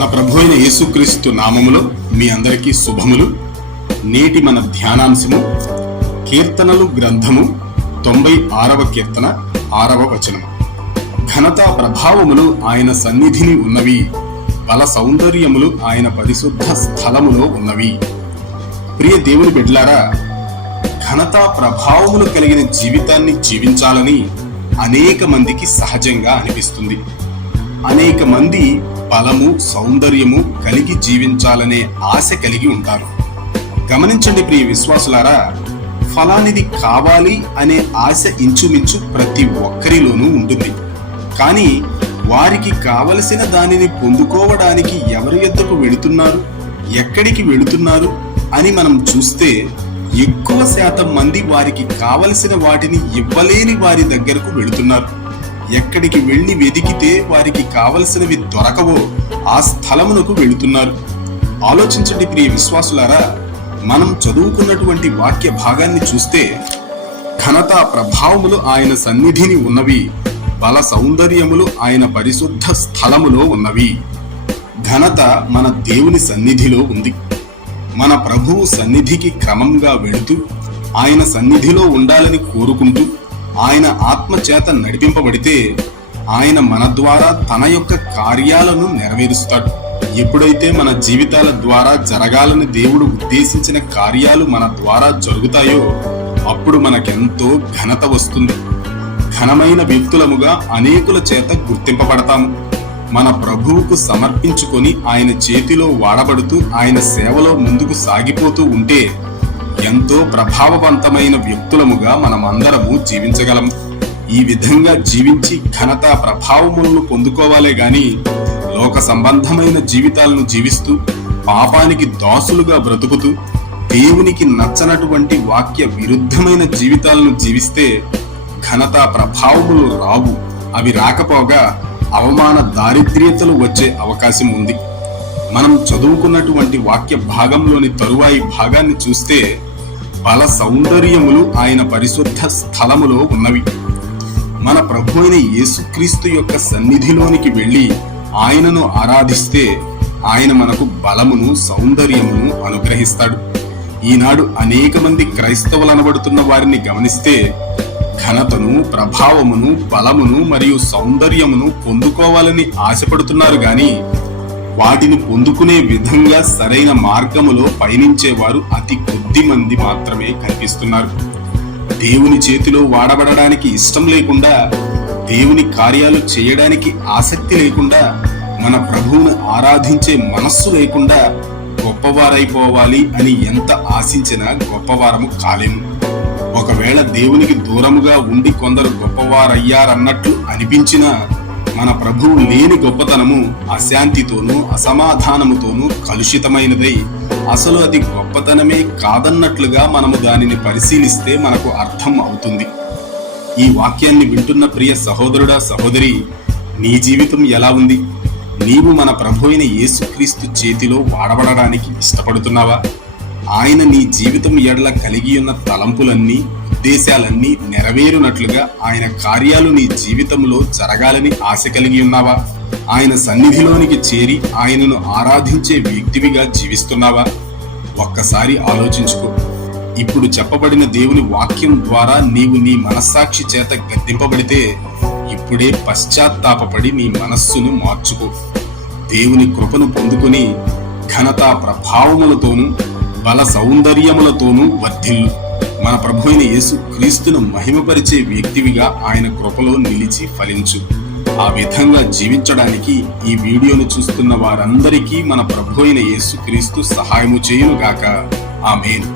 మన ప్రభు అయిన యేసుక్రీస్తు నామములో మీ అందరికీ శుభములు. నేటి మన ధ్యానాంశము కీర్తనలు గ్రంథము 96వ కీర్తన 6వ వచనము. ఘనత ప్రభావములు ఆయన సన్నిధిని ఉన్నవి, బల సౌందర్యములు ఆయన పరిశుద్ధ స్థలములో ఉన్నవి. ప్రియ దేవుని బిడ్డలారా, ఘనత ప్రభావములు కలిగిన జీవితాన్ని జీవించాలని అనేక మందికి సహజంగా అనిపిస్తుంది. అనేక మంది బలము సౌందర్యము కలిగి జీవించాలనే ఆశ కలిగి ఉంటారు. గమనించండి ప్రియ విశ్వాసులారా, ఫలానిది కావాలి అనే ఆశ ఇంచుమించు ప్రతి ఒక్కరిలోనూ ఉంటుంది. కానీ వారికి కావలసిన దానిని పొందుకోవడానికి ఎవరి యొద్దకు వెళుతున్నారు, ఎక్కడికి వెళుతున్నారు అని మనం చూస్తే ఎక్కువ శాతం మంది వారికి కావలసిన వాటిని ఇవ్వలేని వారి దగ్గరకు వెళుతున్నారు. ఎక్కడికి వెళ్లి వెదికితే వారికి కావలసినవి దొరకవో ఆ స్థలమునకు వెళుతున్నారు. ఆలోచించండి ప్రియ విశ్వాసులారా, మనం చదువుకున్నటువంటి వాక్య భాగాన్ని చూస్తే ఘనత ప్రభావములు ఆయన సన్నిధిని ఉన్నవి, బల సౌందర్యములు ఆయన పరిశుద్ధ స్థలములో ఉన్నవి. ఘనత మన దేవుని సన్నిధిలో ఉంది. మన ప్రభువు సన్నిధికి క్రమంగా వెళుతూ ఆయన సన్నిధిలో ఉండాలని కోరుకుంటూ ఆయన ఆత్మ చేత నడిపింపబడితే ఆయన మన ద్వారా తన యొక్క కార్యాలను నెరవేరుస్తాడు. ఎప్పుడైతే మన జీవితాల ద్వారా జరగాలని దేవుడు ఉద్దేశించిన కార్యాలు మన ద్వారా జరుగుతాయో అప్పుడు మనకెంతో ఘనత వస్తుంది. ఘనమైన వ్యక్తులముగా అనేకుల చేత గుర్తింపబడతాము. మన ప్రభువుకు సమర్పించుకొని ఆయన చేతిలో వాడబడుతూ ఆయన సేవలో ముందుకు సాగిపోతూ ఉంటే ఎంతో ప్రభావవంతమైన వ్యక్తులముగా మనమందరము జీవించగలం. ఈ విధంగా జీవించి ఘనత ప్రభావములను పొందుకోవాలే గాని లోక సంబంధమైన జీవితాలను జీవిస్తూ పాపానికి దాసులుగా బ్రతుకుతూ దేవునికి నచ్చనటువంటి వాక్య విరుద్ధమైన జీవితాలను జీవిస్తే ఘనత ప్రభావములు రావు. అవి రాకపోగా అవమాన దారిద్ర్యతలు వచ్చే అవకాశం ఉంది. మనం చదువుకున్నటువంటి వాక్య భాగంలోని తరువాయి భాగాన్ని చూస్తే బల సౌందర్యములు ఆయన పరిశుద్ధ స్థలములో ఉన్నవి. మన ప్రభు అయిన యేసుక్రీస్తు యొక్క సన్నిధిలోనికి వెళ్ళి ఆయనను ఆరాధిస్తే ఆయన మనకు బలమును సౌందర్యమును అనుగ్రహిస్తాడు. ఈనాడు అనేక మంది క్రైస్తవులనబడుతున్న వారిని గమనిస్తే ఘనతను ప్రభావమును బలమును మరియు సౌందర్యమును పొందుకోవాలని ఆశపడుతున్నారు గాని వాటిని పొందుకునే విధంగా సరైన మార్గములో పయనించేవారు అతి కొద్ది మంది మాత్రమే కనిపిస్తున్నారు. దేవుని చేతిలో వాడబడడానికి ఇష్టం లేకుండా, దేవుని కార్యాలు చేయడానికి ఆసక్తి లేకుండా, మన ప్రభువును ఆరాధించే మనస్సు లేకుండా గొప్పవారైపోవాలి అని ఎంత ఆశించినా గొప్పవారము కాలేము. ఒకవేళ దేవునికి దూరముగా ఉండి కొందరు గొప్పవారయ్యారన్నట్లు అనిపించినా మన ప్రభువు లేని గొప్పతనము అశాంతితోనూ అసమాధానముతోనూ కలుషితమైనదై అసలు అది గొప్పతనమే కాదన్నట్లుగా మనము దానిని పరిశీలిస్తే మనకు అర్థం అవుతుంది. ఈ వాక్యాన్ని వింటున్న ప్రియ సహోదరుడా సహోదరి, నీ జీవితం ఎలా ఉంది? నీవు మన ప్రభు అయిన యేసుక్రీస్తు చేతిలో వాడబడడానికి ఇష్టపడుతున్నావా? ఆయన నీ జీవితం ఎడల కలిగి ఉన్న తలంపులన్నీ ఉద్దేశాలన్నీ నెరవేరునట్లుగా ఆయన కార్యాలు నీ జీవితంలో జరగాలని ఆశ కలిగి ఉన్నావా? ఆయన సన్నిధిలోనికి చేరి ఆయనను ఆరాధించే వ్యక్తివిగా జీవిస్తున్నావా? ఒక్కసారి ఆలోచించుకో. ఇప్పుడు చెప్పబడిన దేవుని వాక్యం ద్వారా నీవు నీ మనస్సాక్షి చేత గద్దింపబడితే ఇప్పుడే పశ్చాత్తాపపడి నీ మనస్సును మార్చుకో. దేవుని కృపను పొందుకొని ఘనత ప్రభావములతోనూ బల సౌందర్యములతోనూ వర్ధిల్లు. మన ప్రభు అయిన యేసు క్రీస్తును మహిమపరిచే వ్యక్తివిగా ఆయన కృపలో నిలిచి ఫలించు. ఆ విధంగా జీవించడానికి ఈ వీడియోను చూస్తున్న వారందరికీ మన ప్రభు అయిన యేసు క్రీస్తు సహాయము చేయునుగాక. ఆమేన్.